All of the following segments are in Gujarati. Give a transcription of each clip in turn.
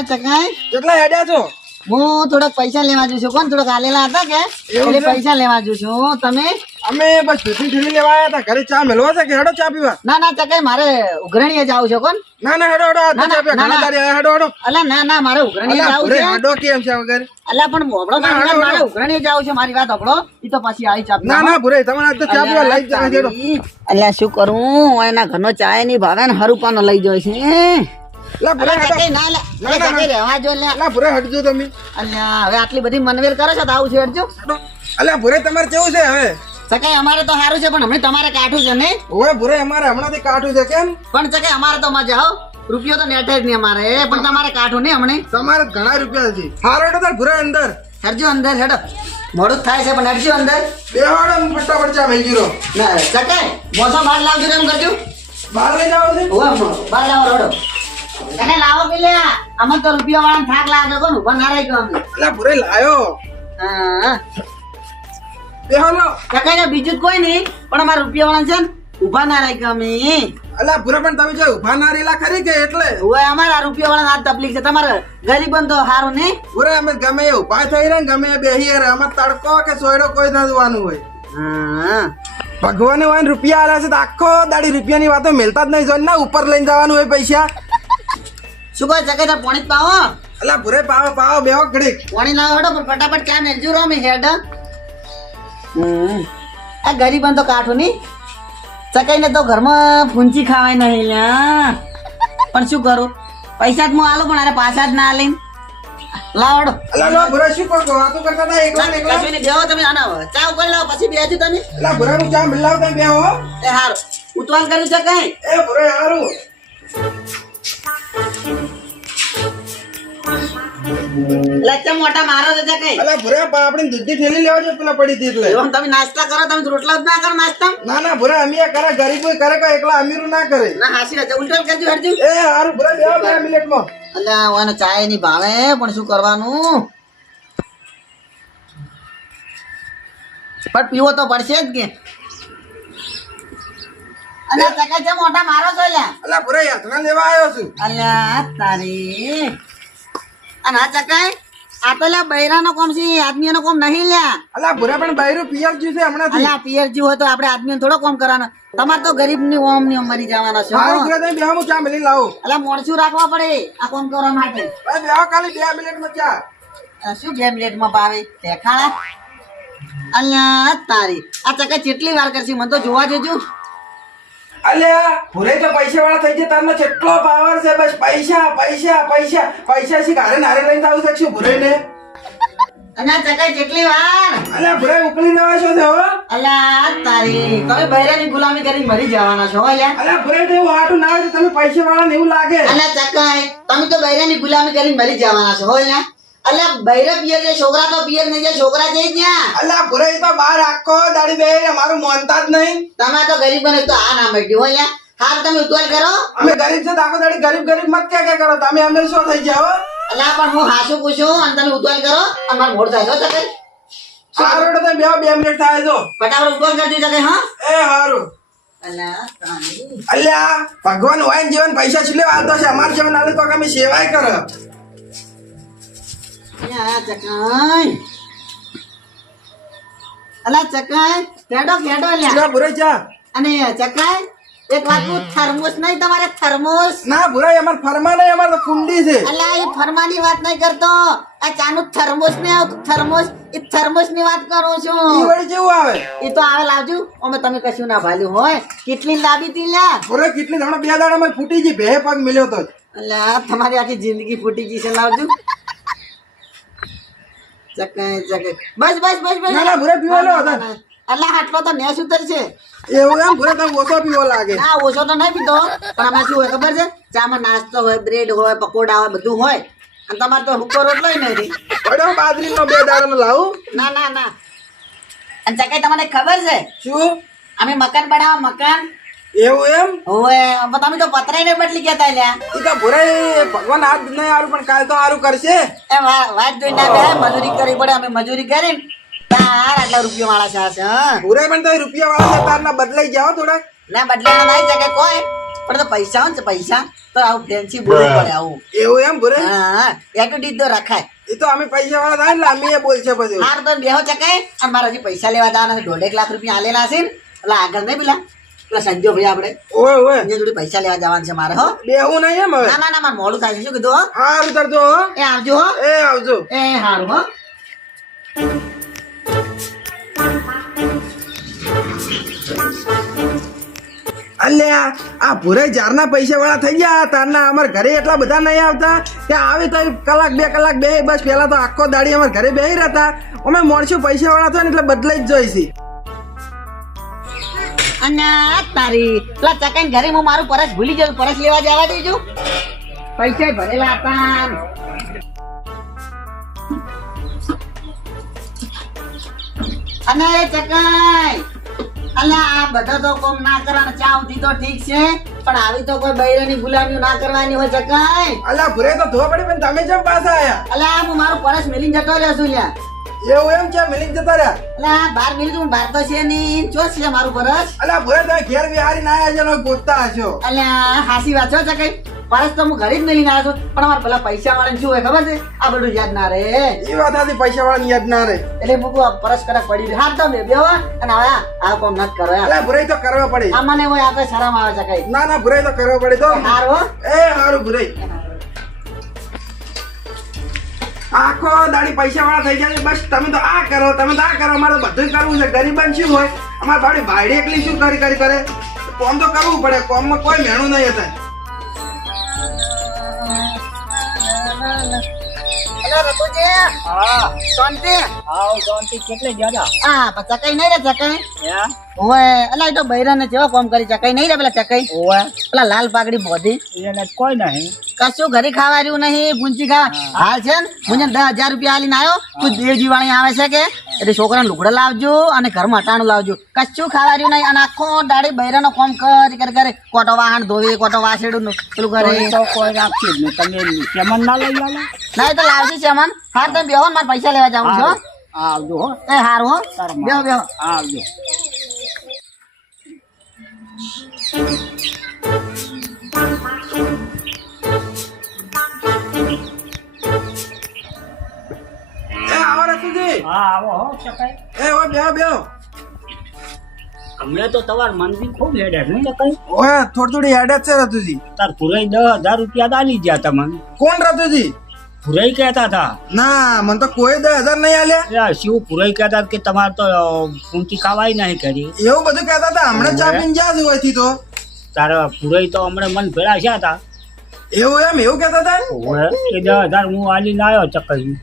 આવો ચકાઈ કેટલા હેડ્યા છો? હું થોડાક પૈસા લેવા જઉં છું. કોણ? થોડાક આલેલા હતા કે? એટલે પૈસા લેવા જઉં છું. તમે? અમે બસ ટિફિન ઠેલી લેવા આવ્યા હતા. ઘરે ચા મેળવા છે કે હેડો ચા પીવા? ના ના ચકાઈ મારે ઉઘરણીએ જાવ છે કોણ? ના ના હેડો હેડો. આ તો ના, ચા પીવા ઘણા ના. હેડો હેડો. અલા ના ના મારે ઉઘરણીએ જાવ છે. હેડો કેમ છે વગર? અલા પણ મોબળો ના, મારે ઉઘરણીએ જાવ છે. મારી વાત હબળો ઈ તો પછી આવી ચા ના ના ભુરાઈ તમારે તો ચા પીવા લઈ જવા હેડો. અલ્યા શું કરું? એના ઘરનો ચાયની ભાવે ને હરુપાનો લઈ જાય છે લા ભુરાઈ અલ્યા ના લે. ના, ના, રહેવા જો લે. લા ભુરાઈ હટજો તમે. અલ્યા હવે આટલી બધી મનવેર કરો છો તો આવું છે હટજો. અલ્યા ભુરાઈ તમારે કેવું છે હવે? ચકાઈ અમારે તો સારું છે પણ હમણાં તમારે કાઠું છે ને ઓય ભુરાઈ અમારે હમણાંથી કાઠું છે કેમ? પણ ચકાઈ અમારે તો મજા હો. રૂપિયો તો નેટે જ નહીં અમારે. પણ તમારે કાઠું નહીં હમણે? તમારે ઘણા રૂપિયા છે. હારો હેડો તાર અંદર. હેડજો અંદર હેડો. મોડું થાય છે પણ હેડજો અંદર. બેહાડો હું ફટાફટ ચા ભાઈ રહો ના ચકાઈ મોસમ બહાર લાવજો એમ કરજો. બહાર લઈ જાવ છે? ઓવા બહાર લાવો રોડો. ચકાઈ લાવો પેલે. અમે તો રૂપિયા વાળા થાક લાગે કોણ ઊભા ના રહી ગયો અમે. એટલે પૂરે લાયો. હા. બે કાકા ને બીજું કોઈ નહીં પણ અમારા રૂપિયા વાળા છે ને ઊભા ના રહી ગયો અમે અલ્યા ભુરા પણ તમે જો ઊભા ના રેલા ખરી કે એટલે? ઓય અમારા રૂપિયા વાળા આ તકલીફ છે તમારે ગરીબન તો સારું નહીં ભુરા અમે ગમે એ ઊભા થઈ રહ્યા ને ગમે એ બેહી રહ્યા અમારે તડકો કે સોયડો કોઈ ના જોવાનું હોય. હા. ભગવાને હોય ને રૂપિયા આલ્યા છે તો આખો દાડી રૂપિયાની વાતો મેલતા જ નહીં જોઈ ના ઉપર લઈને જવાનું હોય પૈસા. ચકાઈ તાર પોણી પાવો? અલા ભૂરે પાવો પાવો બેહો ઘડી પોણી લાવો હડો પણ ફટાફટ ક્યાં મેલજો રહો મેં હેડ. આ ગરીબ તો કાઠું નહીં ચકાઈને તો ઘરમાં ફૂંચી ખાવાય નહીં લ્યા. પણ શું કરું? પૈસા જ હું આલું પણ અરે પાછા જ ના લઈને. લાવડો અલ્યા લો શું વાતો કરતા હતા એકલા એકલા? કશું બેહો તમે આના ચા ઉપર લાવો પછી બેજો તમે. ભુરા હું ચા મિલાવ તમે બેહો. એ હારું. ઉતવાલ કર્યું છે કઈ? એ ભૂરે હારું. લચ્ચા મોટા મારો છે કઈ? અલ્યા ભુરે આપણે દૂધની થેલી લેવા છે પેલા પડી હતી એટલે. તમે નાસ્તા કરો તમે રોટલા જ ના કરો નાસ્તા? ના ના ભુરા અમે કરે ગરીબો કરે કોઈ એકલા અમીરો ના કરે. ના હાસી રહે ઉલટલ કરજો હરજો. એ હારું ભુરા બે મિનિટમાં. અલ્યા ઓને ચાયની ભાવે પણ શું કરવાનું? પણ પીવો તો પડશે જ કે. અલ્યા ચકા છે મોટા મારો છો અલ્યા અલ્યા ભુરા યાત્રા લેવા આવ્યો છું. અલ્યા તારી. અને આ ચકાય આ તો લ્યા બૈરાનો કોમ છે આદમીનો કોમ નહીં લ્યા. અલ્યા પણ છે હમણાં અલ્યા હોય તો આપણે આદમીને થોડો કોમ કરવાનો. તમારે તો ગરીબની ઓમની મરી જવાના છો. હારું ભુરા તમે બેહો ચા મેલી લાવું. અલ્યા મોણસું રાખવા પડે આ કોમ કરવા માટે. ભાઈ બેહો ખાલી બે મિનિટમાં ચા. શું બે મિનિટમાં ભાવે? દેખાડા. અલ્યા તારી. આ ચકા કેટલી વાર કરશે? મને તો જોવા જજો. અલ્યા ભુરે તો પૈસા વાળા થઈ ગયા. તમને કેટલો પાવર છે બસ પૈસા પૈસા પૈસા. પૈસા શી ગારે નારે લઈને આવું છે શું ભુરે ને? અને ચકા કેટલી વાર. અલ્યા ભુરે ઉકળી નવા છો છે અલ્યા તારી તમે બૈરાની ગુલામી કરી મરી જવાના છો અલ્યા. અલ્યા ભુરે તો એવું હાટું ના હોય તમે પૈસા વાળા ને એવું લાગે. અલ્યા ચકાય તમે તો બૈરાની ગુલામી કરી મરી જવાના છો અલ્યા. અલ્યા બૈરા પિયર છે છોકરા તો પિયર નહીં જે છોકરા જઈ ત્યાં. અલ્યા ભુરે તો બહાર આખો દાડી બે મારું માનતા જ નહીં. તમે તો ગરીબ બને તો આ ના મળ્યું અલ્યા હાલ તમે ઉતવાલ કરો. અમે ગરીબ છે આખો દાડી ગરીબ ગરીબ મત ક્યાં કે કરો? તમે અમે શું થઈ જાઓ અલ્યા પણ હું હાસું પૂછું અને તમે ઉતવાલ કરો. અમારે મોડ થાય તો તમે સારું તો બેહો બે મિનિટ થાય તો ફટાફટ ઉતવાલ કરજો ચકાઈ હા? એ હારું. અલ્યા ભગવાન હોય જીવન પૈસા છૂલે આવતો છે. અમાર જીવન આલે તો અમે સેવાય કરે. અલ્યા ચકાઈ અલા ચકાઈ ખેડો ખેડો લ્યા. ચા ભુરે અને ચકાઈ એક વાત કહું થર્મોસ નહીં તમારે થર્મોસ. ના ભુરાઈ અમાર ફરમા નહીં અમાર તો કુંડી છે. અલા એ ફરમાની વાત નહીં કરતો. આ ચાનું થર્મોસ ને આવતું. થર્મોસ એ થર્મોસની વાત કરું છું. વળી જેવું આવે? એ તો આવે લાવજો. અમે તમે કશું ના ભાલ્યું હોય. કેટલી લાવી તી લ્યા. કેટલી હમણાં બે દાડા ફૂટી ગઈ બે પગ મળ્યો તો અલા તમારી આખી જિંદગી ફૂટી ગઈ છે લાવજો. ચકાઈ ચકાઈ બસ બસ બસ બસ. ના, ના, ભૂરા પીવા લો, ના, ના, ના. અલા આટલો તો નેસ ઉતર છે. એવું એમ ભુરે તમે ઓછો પીવો લાગે. ના ઓછો તો નહીં પીતો પણ આમાં શું હોય ખબર છે? ચામાં નાસ્તો હોય બ્રેડ હોય પકોડા હોય બધું હોય. અને તમારે તો હુક્કો રોટલો નથી પડ્યો બે લાવું? ના ના ના. અને ચકાઈ તમને ખબર છે? શું? અમે મકાન બનાવવા મકાન એવું એમ? ઓએ તમે તો પતરાઈ ને બદલી ગયા લ્યા. ઈ તો ભુરે ભગવાન આજ નહીં હારું પણ કાલ તો હારું કરશે. એ વાત જોઈ ના બે મજૂરી કરવી પડે અમે મજૂરી કરી તાર આટલા રૂપિયા વાળા છે આ છે, હા. ભુરે પણ તો રૂપિયા વાળા છે તારના બદલાઈ જાઓ થોડા ના બદલાના નહીં ચકે કોઈ પણ તો પૈસા હોય ને પૈસા. તો આવું ફેન્સી બોલવું પડે આવું. એવું એમ ભુરે હા એટીટ્યુડ તો રખાય. એ તો અમે પૈસા વાળા થાય ને અમે એ બોલશે બધું. હાર તો બેહો ચકાય. અને મારા હજી પૈસા લેવા જવાના છે. દોઢેક લાખ રૂપિયા આલેલા છે ને. એટલે આગળ નહીં પેલા. પેલા સંજો ભાઈ આપણે. ઓય ઓય. એની જોડે પૈસા લેવા જવાનું છે મારે હો. બેહું નહીં એમ ના ના ના મારે મોડું થાય છે. શું કીધું હો? હારું તરજો હો. એ આવજો હો. એ આવજો. એ હારું હો. અલ્યા આ ભુરે જારના પૈસા વાળા થઈ ગયા. તારના અમારા ઘરે એટલા બધા નહીં આવતા ત્યાં આવે તો કલાક બે કલાક બે બસ પેલા તો આખો દાડી અમાર ઘરે બેહી રહેતા. અમે મોડશું પૈસા વાળા થાય ને એટલે બદલાઈ જ જોઈશી. અને આ તારી પેલા ઘરે હું મારું પરસ ભૂલી જવું પરસ લેવા જવા દેજો. પૈસા ભરેલા હતા અને એ ચકાઈ અલા આ બધા તો કોમ ના કરવાના ચા ઉધી તો ઠીક છે પણ આવી તો કોઈ બૈરાની ગુલામીઓ ના કરવાની હોય ચકાઈ. અલ્યા ભૂરે તો ધોવા પડી પણ તમે જેમ પાછા આયા? અલા હું મારું પરસ મેલીને જતો રહ્યો છું લ્યા. એવું એમ છે મિલિંદ જતા રહ્યા? અલા બાર મિલિંદ હું બાર તો છે નહીં. ચો છે મારું પરસ અલા ભરે તમે ઘેર વિહારી ના આવ્યા છો ગોતતા હશો. અલ્યા હાસી વાત છો ચકાઈ. પરસ તો હું ઘરે જ મેલીને આવ્યો છું પણ અમારે પેલા પૈસા વાળા શું હોય ખબર છે? આ બધું યાદ ના રહે. એ વાત હતી પૈસા વાળા યાદ ના રહે. એટલે મૂકું પરસ કડક પડી. હા તો બે બેહો અને હવે આ- કોમ નથી કરો અલા અલ્યા ભુરે તો કરવા પડે. આ મને હોય આ તો શરમ આવે છે કઈ ના ના ભરે તો કરવા પડે તો. હાર હો. એ હારું ભુરે આખો દાડી પૈસા વાળા થઈ જાય બસ તમે તો આ કરો તમે તો આ કરો. અમારે બધું કરવું છે. ગરીબાન શું હોય? અમારે ભાડી ભાડી એકલી શું કરી કરી કરે? કોમ તો કરવું પડે. કોમમાં કોઈ મેણું નહીં હતા. હેલો રતુજી હા. શાંતિ? આવ શાંતિ. કેટલે જ્યાદા હા પણ ચકાઈ નહીં રે ચકાઈ. હે? ઓવે અલા એ તો બૈરાને જેવો કોમ કરી. ચકાઈ નહીં રે પેલા ચકાઈ. ઓવે પેલા લાલ પાઘડી બોધી એને કોઈ નહીં. કશું ઘરે ખાવા રહ્યું નહીં ભૂંચી ખાવા હાલ છે ને હું દસ હજાર રૂપિયા આલીને આવ્યો તું દેવજી વાળી આવે છે કે? એટલે છોકરાને લુગડા લાવજો અને ઘરમાં અટાણું લાવજો. કશું ખાવા રહ્યું નહીં અને આખો દાડી બૈરાનો કોમ કરી કરી કરે કોટો વાહન ધોવે કોટો વાસેડું પેલું કરે. કોઈ તો કોઈ રાખશે જ નહીં. તમે કેમન ના લઈ આલો? ના તો લાવજી છે હા તમે બેહો મારે પૈસા લેવા જાઉં છું આવજો હો. એ હારું હો. બેહો બેહો. હા, આવજો. એ આવો રતુજી હા આવો હો ચકાઈ. એ ઓ બે બે હમણાં તો તમાર મંદિર ખૂબ હેડે નહીં ચકાઈ? ઓય થોડી થોડી હેડે છે રતુજી. તાર પુરાઈ દસ હજાર રૂપિયા દાલી ગયા તમને કોણ રતુજી? પુરાઈ કહેતા હતા ના મને તો કોઈ દસ હજાર નહીં આલ્યા. શિવ પુરાઈ કહેતા કે તમારે તો પૂંચી ખાવાય નહીં કરી. એવું બધું કહેતા હતા હમણાં ચા પીને જ્યાં જ હોયથી તો. તારા પુરાઈ તો હમણાં મન ભેળા છે હતા એવું એમ? એવું કેતા હતા ને દસ હજાર હું આલી લાયો ચકાઈ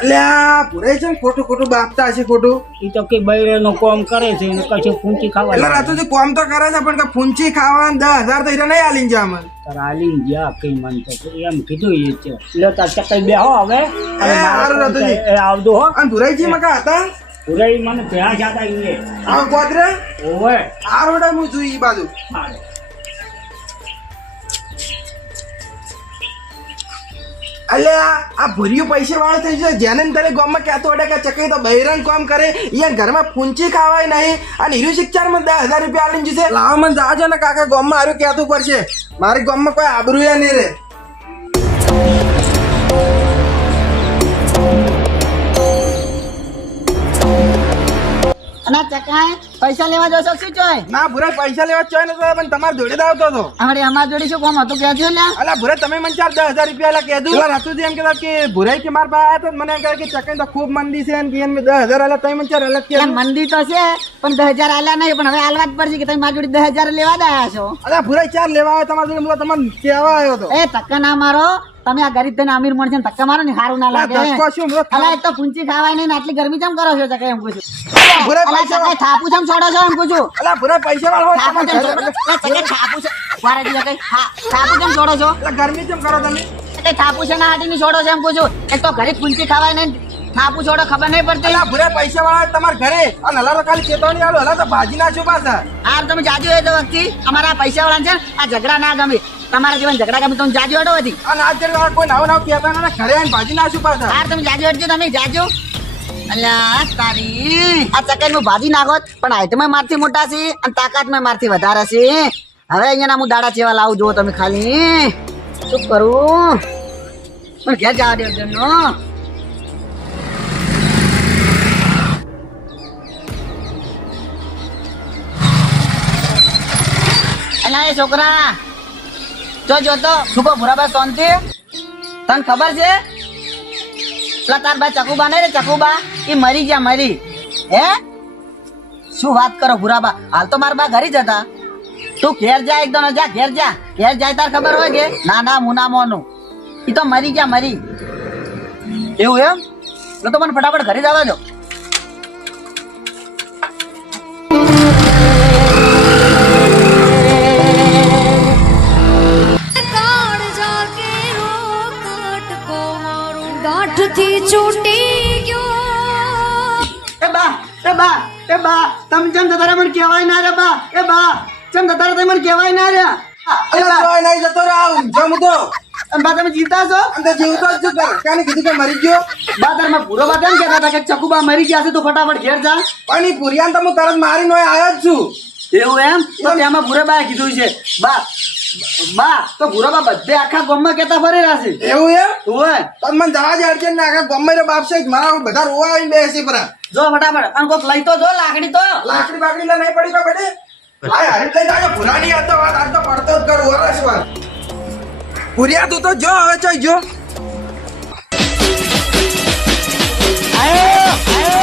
અલ્યા પૂરે છે ને ખોટું ખોટું બાપતા હશે ખોટું? એ તો કે બૈરેનો કોમ કરે છે ને કશું પૂંચી એટલે રાતો રાતુજી કોમ તો કરે છે પણ કે ફૂંચી ખાવા દસ હજાર તો નહીં આલી જા મને. તારા આલી ગયા કઈ મન તો. એમ કીધું એ છે લે તાર ચકલી બે હો હવે. એ. છે, એ આવજો હો. અને ભુરાઈજી માં કા હતા? ભુરાઈ મને ભેળા છે હતા ઈએ આ ગોદરે ઓવે. આ રોડે હું જોઈ બાજુ. અલ્યા, આ ભર્યું પૈસા વાળો થઈ જાય જેને ને તારે ગામમાં કહેતો અડે કે ચકઈ તો બહેરંગ કામ કરે અહીંયા ઘરમાં ફૂંચી ખાવાય નહીં. અને હીરું શિક્ષારમાં દસ હજાર રૂપિયા આલીને જશે. લાવ મને જાજો ને કાકા ગામમાં હારું કહેતું પડશે. મારી ગામમાં કોઈ આબરૂ નહીં રે અને આ પૈસા લેવા જશો શું ચોય? ના ભૂરા પૈસા લેવા ચોય નતો પણ તમારે જોડે જ આવતો હતો. અમારે અમારા જોડે શું કોમ હતું? કેજો ને. અલા ભૂરે તમે મને ચાર દસ હજાર રૂપિયા લા પેલા રાતુજી એમ કહેતા કે ભૂરાઈ કે મારા પાસે આયા તો મને એમ કહે કે ચકઈ તો ખૂબ મંદી છે કે દસ હજાર આલા તમે મને ચાર અલગ એટલે મંદી તો છે પણ દસ હજાર આલ્યા નહીં પણ હવે આલવા જ પડશે કે તમે મારી જોડે દસ હજાર લેવા દયા છો. અલા ભૂરાઈ ચાર લેવા આવ્યો તમારા જોડે હું તમને કહેવા આવ્યો હતો. એ ધક્કા ના મારો તમે આ ગરીબ થઈને અમીર મળશે ધક્કા મારો ને સારું ના લાગે. હું અલા એક તો પૂંચી ખાવાય નહીં ને આટલી ગરમી કેમ કરો છો એમ પૂછું? થાપુ કેમ છોડો છો એમ પૂછું? પૈસા વાળો થાપુ છે? થાપુ કેમ છોડો છો? ગરમી કેમ કરો તમે? ચકાઈ થાપુ છે ના હાટી છોડો છો એમ પૂછું? એક તો ઘરે પૂંચી ખાવાય નહીં થાપુ છોડો ખબર નહીં પડતી. અલા ભૂરા પૈસા વાળા તમારા ઘરે. અને હલા તો ખાલી ચેતવણી આલો. હલા તો ભાજી નાખ્યો પાછા. હાર તમે જાજો એ તો વખતે. અમારા પૈસા વાળા છે આ ઝઘડા ના ગમે. તમારા જીવન ઝઘડા ગમે તમે જાજો હટો હતી અને આજ જયારે કોઈ નાવ નાવ કહેતા ના ઘરે આવીને ભાજી નાખ્યું પાછા. હાર તમે જાજો હટજો તમે જાજો. અલ્યા તારી. આ ચકનનું ભાજી નાખો પણ હાઈટમાં મારથી મોટા છે અને તાકાતમાં મારથી વધારે છે. હવે અહીંયા હું દાડા ચેવા લાવું જો તમે ખાલી. શું કરું? પણ ઘેર જવા દે નો એલા એ છોકરા. જો જો, તો સુકો ભૂરાબા શાંતિ તને ખબર છે? પેલા તાર ભાઈ ચકુબા નહીં રે, ચકુબા? એ મરી ગયા, મરી. હે? શું વાત કરો ભૂરાબા? હાલ તો મારા બા ઘરે જ હતા. તું ઘેર જા એકદમ, જા, ઘેર જા. ઘેર જાય તાર ખબર હોય કે? ના ના, મુના મોનું. એ તો મરી ગયા, મરી. એવું એમ? તો મને ફટાફટ ઘરે જવા દો. ગાંઠથી છૂટી ગયો. એ બા એ બા એ બા તમે જેમ તારે મને કહેવાય ના રે બા એ બા જેમ તારે તમે મને કહેવાય ના રે એ અલ્યા નહીં જતો રે આવ જમ તો. બા તમે જીવતા છો? અંદર જીવતો જ છો કાને કીધું કે મરી ગયો? બા તારમાં પૂરો બા કેમ કહેતા હતા કે ચકુબા મરી ગયા છે તો ફટાફટ ઘેર જા. પણ ઈ પુરિયાન તો હું તરત મારીને આયો જ છું. એવું એમ? તો ભૂરે પાસે કીધું છે બા બા તો ભૂરાબા બધે આખા ગામમાં કેતા ફરી રહ્યા છે. એવું એમ? ઓય તો મને જવા ને આખા ગમે તે બાપ છે મારા બધા રોવા આવીને બેસી પરા. જો ફટાફટ અને કોક લઈ તો જો લાકડી તો. લાકડી બાકડી લે નહીં પડી તો બેટે ભાઈ હારી લઈ જાજો પુરાની આ તો વાત આજ તો પડતો જ કરું વરસ વાર. પુરિયા તું તો જો હવે ચોઈ જો.